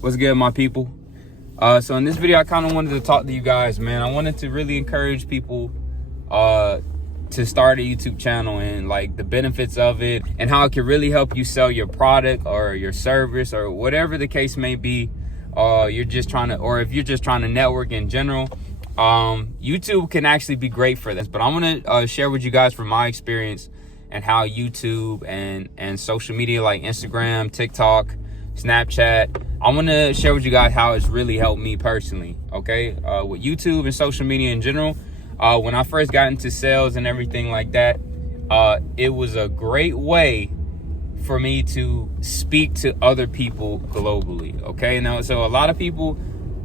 What's good, my people? So in this video, I kind of wanted to talk to you guys, man. I wanted to really encourage people to start a YouTube channel and like the benefits of it and how it can really help you sell your product or your service or whatever the case may be. You're just trying to, or if you're just trying to network in general, YouTube can actually be great for this. But I'm gonna share with you guys from my experience and how YouTube and social media like Instagram, TikTok, Snapchat, I'm gonna share with you guys how it's really helped me personally. Okay, with YouTube and social media in general, when I first got into sales and everything like that, it was a great way for me to speak to other people globally. Okay, now so a lot of people,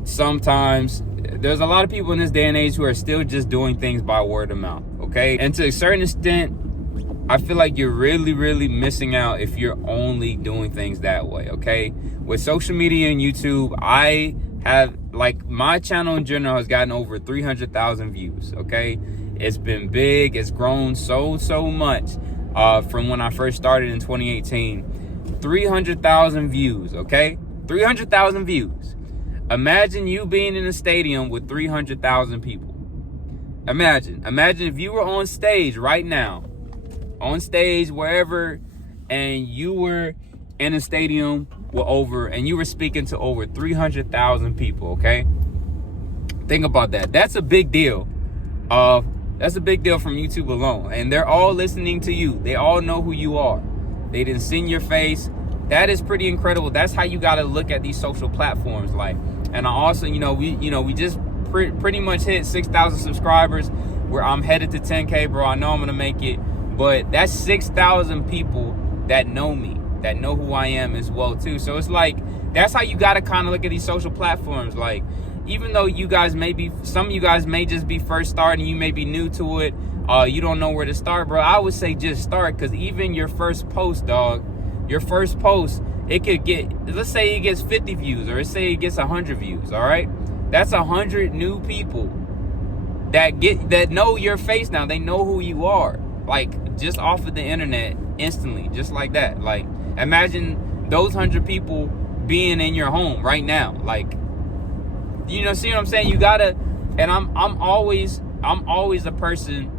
sometimes there's a lot of people in this day and age who are still just doing things by word of mouth. Okay, and to a certain extent, I feel like you're really missing out if you're only doing things that way. Okay, with social media and YouTube, I have, like, my channel in general has gotten over 300,000 views. Okay, it's been big, it's grown so much from when I first started in 2018. 300,000 views. Okay, 300,000 views. Imagine you being in a stadium with 300,000 people. Imagine if you were on stage right now, on stage wherever, and you were in a stadium and you were speaking to over 300,000 people. Okay, think about that. That's a big deal. That's a big deal from YouTube alone, and they're all listening to you. They all know who you are. They didn't see your face. That is pretty incredible. That's how you got to look at these social platforms. Like, and I also, we just pretty much hit 6,000 subscribers, where I'm headed to 10K, bro. I know I'm gonna make it. But that's 6,000 people that know me, that know who I am as well too. So it's like, that's how you got to kind of look at these social platforms. Like, even though you guys some of you guys may just be first starting, you may be new to it, you don't know where to start, bro. I would say just start, because even your first post, it could get, let's say it gets 50 views, or let's say it gets 100 views. All right, that's 100 new people that know your face now. They know who you are, like, just off of the internet, instantly, just like that. Like, imagine those 100 people being in your home right now. Like, see what I'm saying? You gotta, and I'm always a person,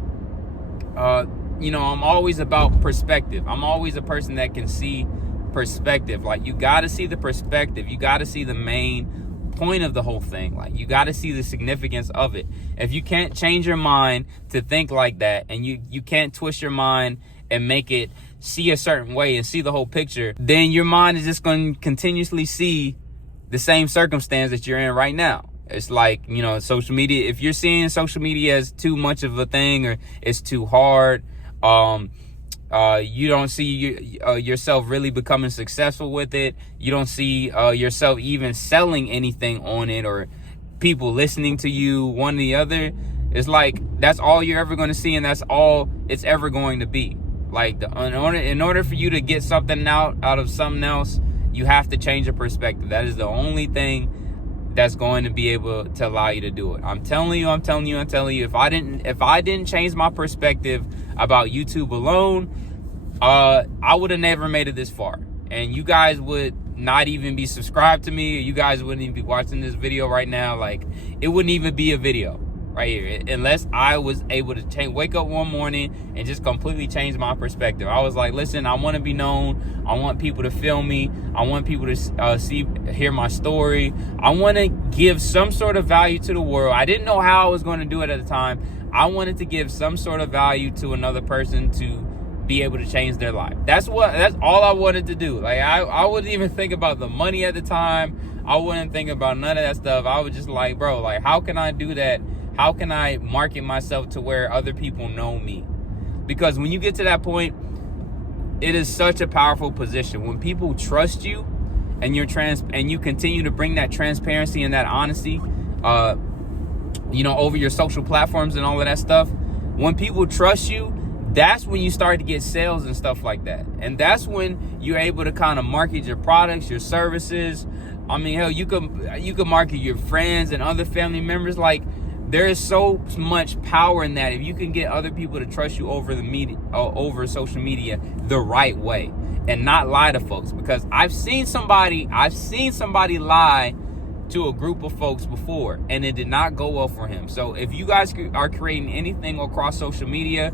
I'm always about perspective. I'm always a person that can see perspective. Like, you gotta see the perspective. You gotta see the main point of the whole thing. Like, you got to see the significance of it. If you can't change your mind to think like that, and you can't twist your mind and make it see a certain way and see the whole picture, then your mind is just going to continuously see the same circumstance that you're in right now. It's like, social media, if you're seeing social media as too much of a thing, or it's too hard, you don't see yourself really becoming successful with it. You don't see yourself even selling anything on it, or people listening to you, one or the other. It's like, that's all you're ever going to see, and that's all it's ever going to be. Like, in order for you to get something out of something else, you have to change your perspective. That is the only thing that's going to be able to allow you to do it. I'm telling you, if I didn't change my perspective about YouTube alone, I would have never made it this far, and you guys would not even be subscribed to me. You guys wouldn't even be watching this video right now. Like, it wouldn't even be a video right here unless I was able to wake up one morning and just completely change my perspective. I was like, listen, I want to be known. I want people to feel me. I want people to hear my story. I want to give some sort of value to the world. I didn't know how I was going to do it at the time. I wanted to give some sort of value to another person, to be able to change their life. That's all I wanted to do. Like, I wouldn't even think about the money at the time. I wouldn't think about none of that stuff. I was just like, bro, like, how can I do that? How can I market myself to where other people know me? Because when you get to that point, it is such a powerful position. When people trust you, and you continue to bring that transparency and that honesty, over your social platforms and all of that stuff. When people trust you, that's when you start to get sales and stuff like that. And that's when you're able to kind of market your products, your services. I mean, hell, you can market your friends and other family members. Like, there is so much power in that if you can get other people to trust you over the media, over social media, the right way. and not lie to folks, because I've seen somebody lie to a group of folks before, and it did not go well for him. So if you guys are creating anything across social media,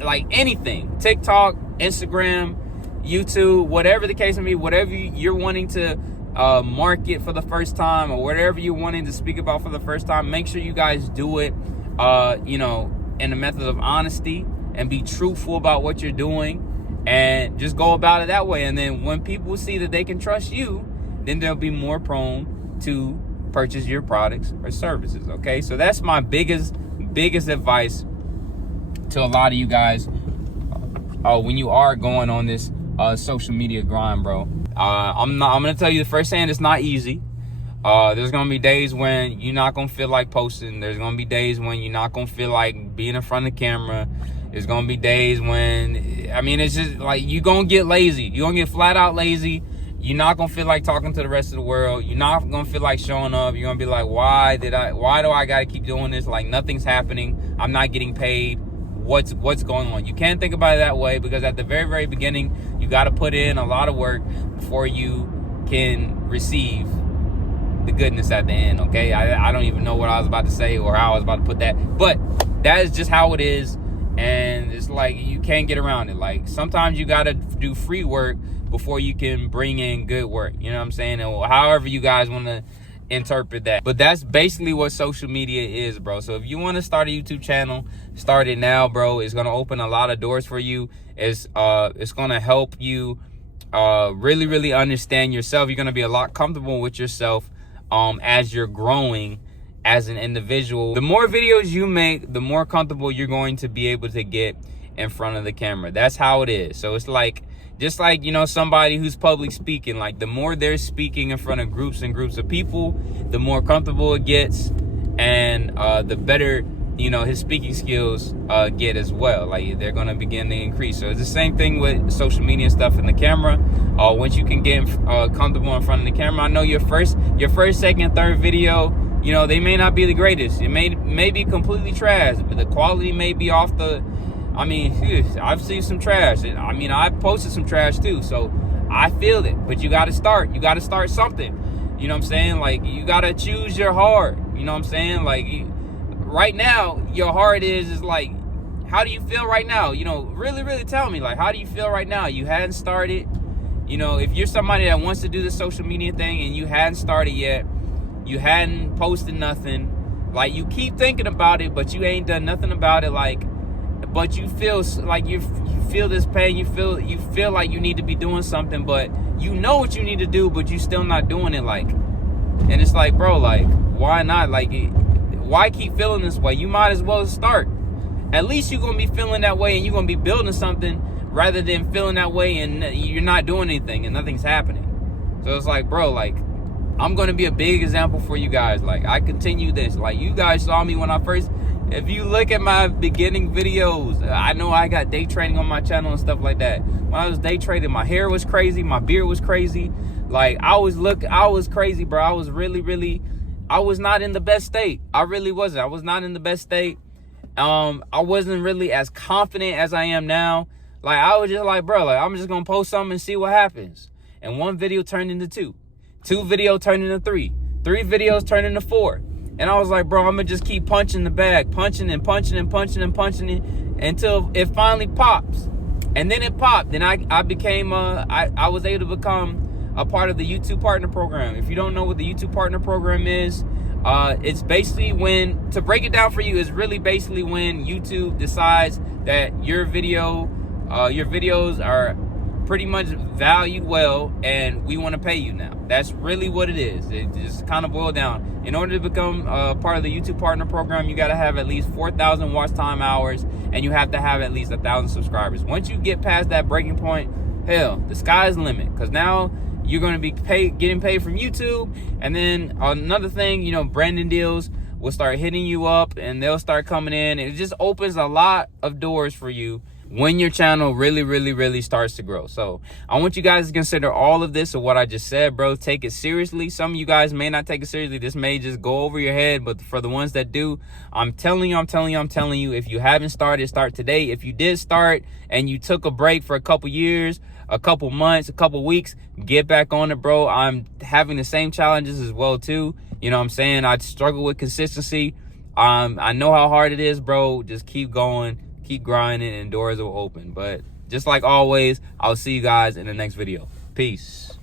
like anything, TikTok, Instagram, YouTube, whatever the case may be, whatever you're wanting to market for the first time, or whatever you're wanting to speak about for the first time, make sure you guys do it, in a method of honesty, and be truthful about what you're doing, and just go about it that way. And then when people see that they can trust you, then they'll be more prone to purchase your products or services. Okay, so that's my biggest advice to a lot of you guys when you are going on this social media grind, bro. I'm gonna tell you the first hand, it's not easy. There's gonna be days when you're not gonna feel like posting. There's gonna be days when you're not gonna feel like being in front of the camera. There's gonna be days when, I mean, it's just like you're gonna get lazy. You're gonna get flat out lazy. You're not gonna feel like talking to the rest of the world. You're not gonna feel like showing up. You're gonna be like, why do I gotta keep doing this? Like, nothing's happening. I'm not getting paid. What's going on? You can't think about it that way, because at the very, very beginning, you gotta put in a lot of work before you can receive the goodness at the end. Okay, I don't even know what I was about to say or how I was about to put that, but that is just how it is. And it's like, you can't get around it. Like, sometimes you gotta do free work before you can bring in good work. You know what I'm saying? And however you guys want to interpret that. But that's basically what social media is, bro. So if you want to start a YouTube channel, start it now, bro. It's going to open a lot of doors for you. It's going to help you really, really understand yourself. You're going to be a lot comfortable with yourself as you're growing as an individual. The more videos you make, the more comfortable you're going to be able to get in front of the camera. That's how it is. So it's like, just like, somebody who's public speaking, like, the more they're speaking in front of groups and groups of people, the more comfortable it gets, and the better, his speaking skills get as well. Like, they're going to begin to increase. So it's the same thing with social media and stuff in the camera. Once you can get comfortable in front of the camera, I know your first, second, third video, they may not be the greatest. It may be completely trash, but the quality may be off the... I mean, I've seen some trash. I mean, I posted some trash too, so I feel it. But you got to start. You got to start something. You know what I'm saying? Like, you got to choose your heart. You know what I'm saying? Like, right now, your heart is like, how do you feel right now? Really, really tell me, like, how do you feel right now? You hadn't started. If you're somebody that wants to do the social media thing and you hadn't started yet, you hadn't posted nothing, like, you keep thinking about it, but you ain't done nothing about it, like, but you feel like you feel this pain, you feel like you need to be doing something, but you know what you need to do, but you still not doing it, like, and it's like, bro, like, why not? Like, why keep feeling this way? You might as well start. At least you're gonna be feeling that way, and you're gonna be building something, rather than feeling that way and you're not doing anything and nothing's happening. So it's like, bro, like, I'm gonna be a big example for you guys. Like, I continue this. Like, you guys saw me when I first... If you look at my beginning videos, I know I got day trading on my channel and stuff like that. When I was day trading, my hair was crazy, my beard was crazy. Like, I was crazy, bro. I was really, I was not in the best state. I really wasn't. I was not in the best state. I wasn't really as confident as I am now. Like, I was just like, bro, like, I'm just gonna post something and see what happens. And one video turned into two. Two videos turned into three. Three videos turned into four. And I was like, bro, I'm gonna just keep punching the bag, punching it until it finally pops. And then it popped. Then I became, I was able to become a part of the YouTube Partner Program. If you don't know what the YouTube Partner Program is, it's basically when, to break it down for you, is really basically when YouTube decides that your videos are pretty much valued well, and we want to pay you now. That's really what it is. It just kind of boiled down. In order to become part of the YouTube Partner Program, you got to have at least 4,000 watch time hours, and you have to have at least 1,000 subscribers. Once you get past that breaking point, hell, the sky's the limit, because now you're going to be getting paid from YouTube. And then another thing, branding deals will start hitting you up, and they'll start coming in. It just opens a lot of doors for you when your channel really starts to grow. So I want you guys to consider all of this of what I just said, bro. Take it seriously. Some of you guys may not take it seriously. This may just go over your head, but for the ones that do, I'm telling you, if you haven't started, start today. If you did start and you took a break for a couple years, a couple months, a couple weeks, get back on it, bro. I'm having the same challenges as well too. You know what I'm saying? I struggle with consistency. I know how hard it is, bro. Just keep going, keep grinding, and doors will open. But just like always, I'll see you guys in the next video. Peace.